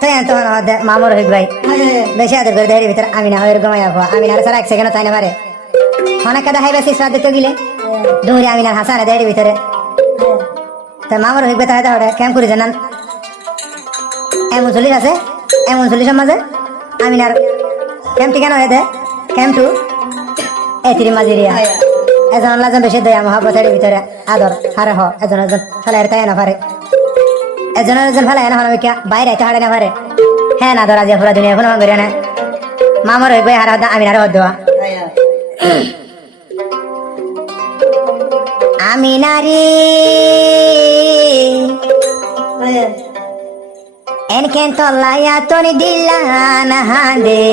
তাই তো মামুর হইক ভাই বেশি আদর করে দেহের ভিতর আমি না হয়ে ঘুমাই আবো আমি না সারা এক সেকেন্ড তাই না পারে অনেক কথা হাই বেশি স্বাদ দিতে গিলে দূরে আমি না হাসানে দেহের ভিতরে তা মামুর হইক তাই তো কেমন করে জানান এমন চল্লিশ আছে এমন চল্লিশের মাঝে আমি না কেমটি কেন হয়ে দে কেম টু এতিরি মাঝিরিয়া এজন লাজন বেশি দেয় মহাব্বতের ভিতরে আদর হারে হ এজন এজন ফেলাই তাই না পারে এজন এজন ফেলাই না হন বাইরে আইতে হারে না পারে হ্যাঁ না ধরা যায় পুরা দুনিয়া কোনো করে না মামার হইবে হারা আমি না হদ দেওয়া আমি নারী এনকেন তল্লাইয়া তোনি দিলান হাঁদে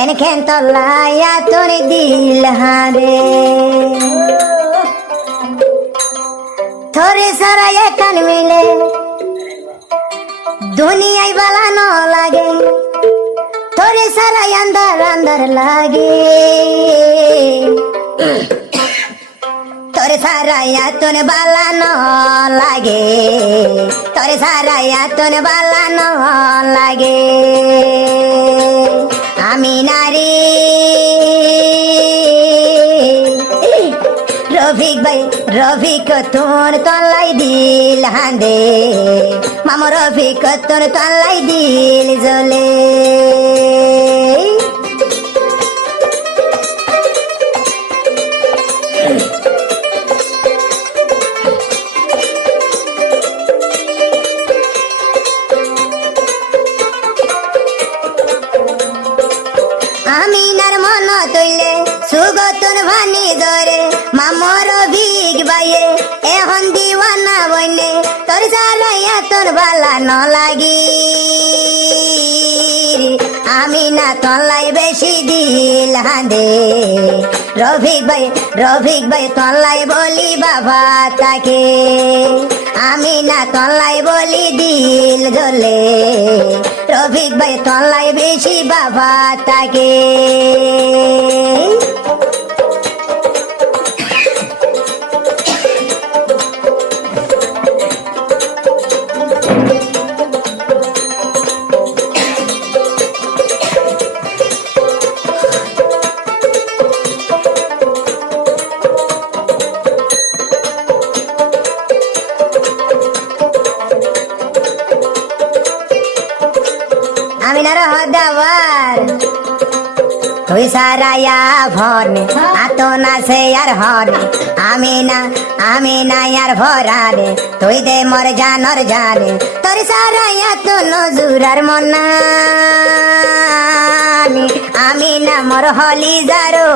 এনকেন তল্লাইয়া তোনি দিল হাঁদে থরে সারাই কান মিলে দুনিয়ায় বালা ন লাগে তোরে সারাই আন্দার আন্দার লাগে তোরে সারাইয়া তোনে বালা ন লাগে তোরে সারাইয়া তোনে বালা ন লাগে আমি নারী রফিক তোর তলাই দিল হাঁদে মামা রফিক তোর তলাই দিল জ্বলে আমিনার মন তৈলে সুগতন ভানি ধরে মামর ভিগ বাইয়ে এখন দিওয়ানা বইনে তোর জ্বালাইয়া তোর বালা ন লাগি আমি না তলাই বেশি দিল হাঁদে রফিক ভাই তলাই বলি বাবা তাকে আমি না তলাই বলি দিল জ্বলে রফিক ভাই তলাই বেশি বাবা তাকে আমি না হদাবার তুই সারাইয়া ভরনে আতো না সে আর হরে আমি না আর ভরারে তুই দে মর জানর জানে তোর সারাইয়া তো নজুরার মনানি আমি না মর হলি যারো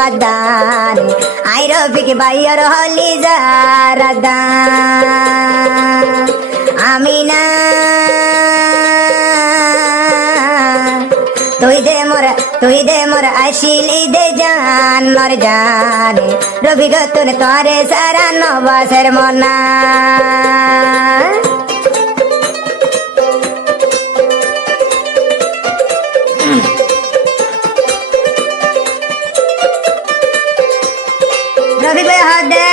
আদানে আই রফিক ভাইয়ের হলি যার আদান আমি না তুই দে মোর আসিলি দে জান মর জানে রবিগতন তরে সারা নবাসের মনা রবি ভাই হদে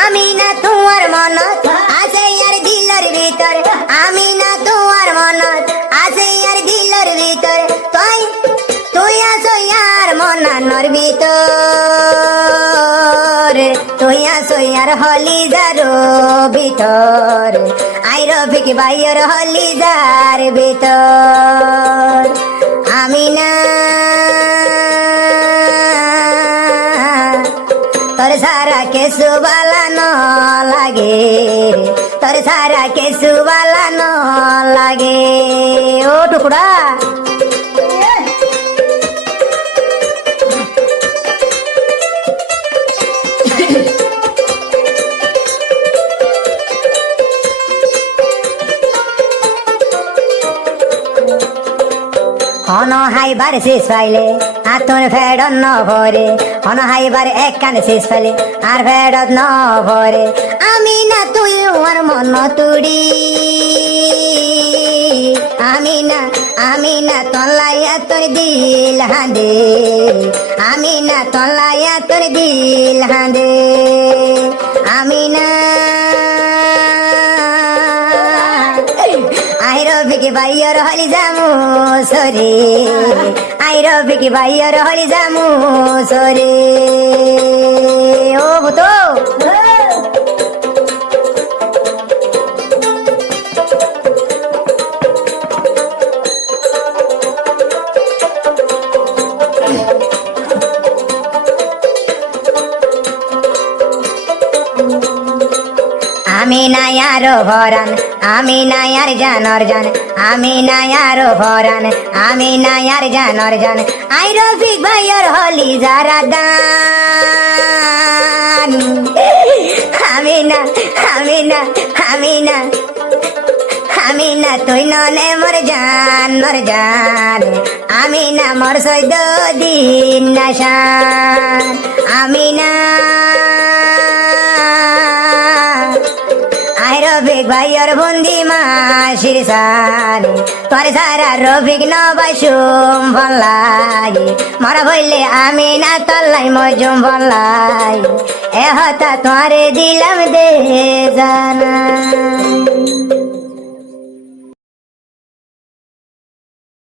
আমি না তোমার মনত আছে আর দিলের ভিতর আমি না তোমার মনত আছে আর দিলের ভিতর তুই আছো আর মনানোর ভিতর তুই আছো আর হলিদার ভিতর আই রফিক ভাইয়ের হলিদার ভিতর আমি না তোর সারা কেসু বালা ন লাগে তোর সারা কেসু বালা ন লাগে ও টুকরা হাইবার শেষ পাইলে আর তোর ফেরত ন ভরে হাইবার এক কানে শেষ পাইলে আর ফেরত ন ভরে আমি না তুই আর মন তুড়ি আমি না তলাইয়া তোর দিল হাঁদে আমি না তলাইয়া তোর দিল হাঁদে আমি না ভাইয়র হলি জামু সরে আই রফিক ভাইয়র হলি জামু সরে ও ভূতো আমি নাই আরো ভরান আমি নাই আর জানর জান আমি নাই আরো ভরান আমি নাই আর জানর জান আই রফিক ভাইয়র হলি যারা দান আমি না আমি না আমি না আমি না তুই ননে মর জান আমি না মর সৈদ দিন নাশান আমি না আই রফিক ভাইয়র বন্দি মাসির সানি তোর সারা রফিক নবাসুম বললাই মরা বললে আমি না তল্লাই মজুম বললাই এ হতা তোরে দিলাম দে জানা